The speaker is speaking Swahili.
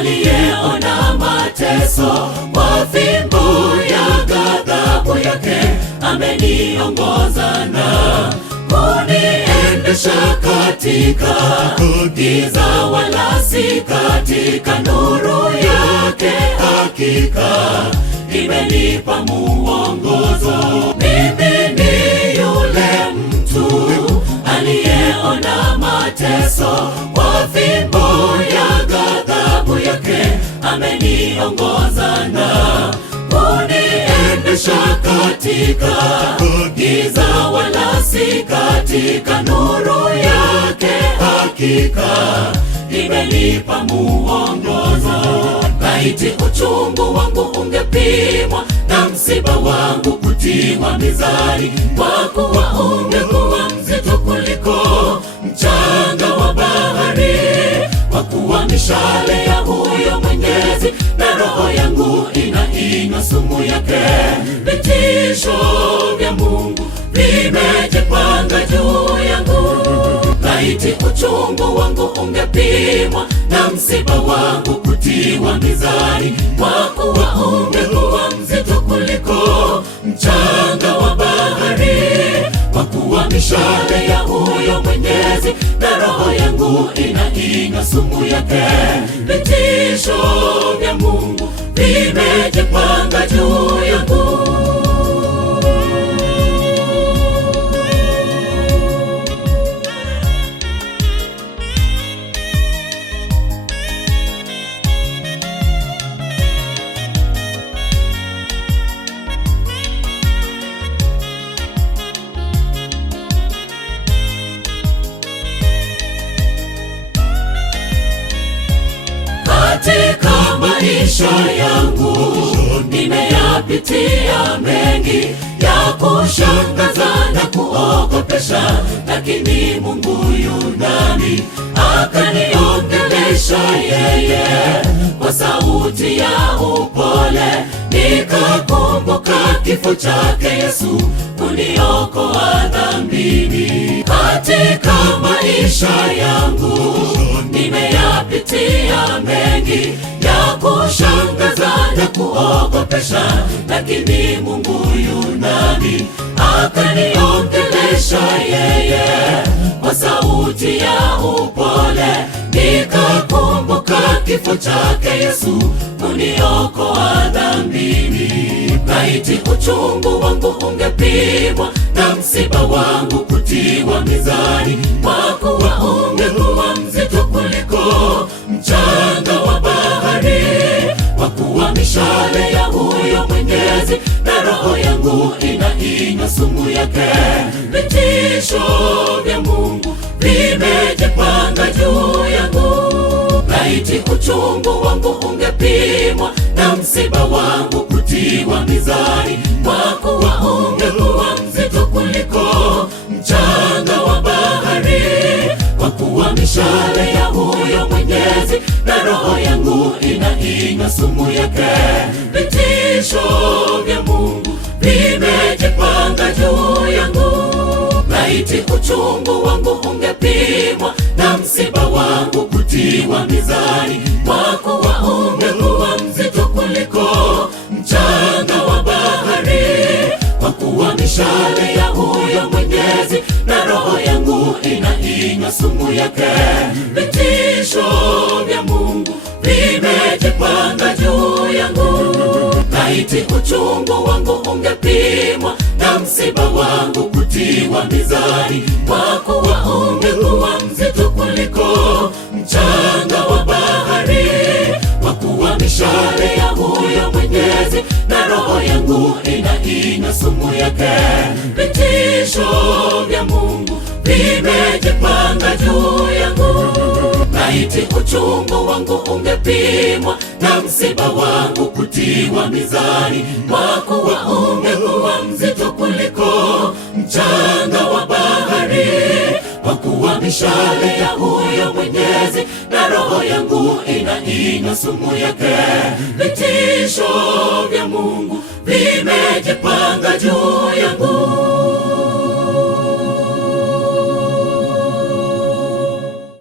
aliyeona mateso kwa fimbo ya ghadhabu yake, ameniongoza na kuniendesha katika giza, wala si katika nuru yake. Hakika imenipa muongozo. Mimi ni yule mtu aliyeona mateso kwa fimbo ya ghadhabu yake, ameniongoza na kuniendesha katika giza, wala si katika nuru yake. Hakika imenipa muongozo. Laiti uchungu wangu ungepimwa na msiba wangu kutiwa mizani, kwa kuwa ungekuwa mzito kuliko mchanga wa bahari. Kwa kuwa mishale ya huyo Mwenyezi na roho yangu inainywa sumu yake. Vitisho vya Mungu vimejipanga juu yangu. Laiti uchungu wangu ungepimwa na msiba wangu kutiwa mizani, kwa kuwa ungekuwa mzito kuliko mchanga wa bahari. Kwa kuwa mishale ya huyo Mwenyezi na roho yangu inainywa sumu yake. Vitisho vya Mungu vimejipanga juu yangu. Katika maisha yangu nimeyapitia mengi ya kushangaza na kuogopesha, lakini Mungu yu nami, akaniongelesha yeye kwa sauti ya upole. Nikakumbuka kifo chake Yesu kuniokoa dhambini. Katika maisha yangu nimeyapitia mengi ya kushangaza na kuogopesha, lakini Mungu yu nami, akaniongelesha yeye kwa sauti ya upole. Nikakumbuka kifo chake Yesu kuniokoa dhambini. Laiti uchungu wangu ungepimwa na msiba wangu kutiwa mizani, kwa kuwa ungekuwa mzito kuliko mchanga wa bahari. Kwa kuwa mishale ya huyo Mwenyezi na roho yangu inainywa sumu yake. Vitisho vya Mungu vimejipanga juu yangu. Laiti uchungu wangu ungepimwa na msiba wangu kutiwa mizani, kwa kuwa ungekuwa mzito kuliko mchanga wa bahari. Kwa kuwa mishale ya huyo Mwenyezi na roho yangu inainywa sumu yake. Vitisho vya Mungu vimejipanga juu yangu. Laiti uchungu wangu ungepimwa na msiba wangu kutiwa mizani, kwa kuwa ungekuwa mzito kuliko mchanga wa bahari. Kwa kuwa mishale ya huyo Mwenyezi na roho yangu inainywa sumu yake. Vitisho vya Mungu vimejipanga juu yangu. Laiti uchungu wangu ungepimwa na msiba wangu kutiwa mizani, kwa kuwa ungekuwa mzito kuliko mchanga wa bahari. Kwa kuwa mishale ya huyo Mwenyezi na roho yangu inainywa sumu yake. Vitisho vya Mungu vimejipanga juu yangu. Laiti uchungu wangu ungepimwa na msiba wangu kutiwa mizani, kwa kuwa ungekuwa mzito kuliko mchanga wa bahari. Kwa kuwa mishale ya huyo Mwenyezi na roho yangu inainywa sumu yake. Vitisho vya Mungu vimejipanga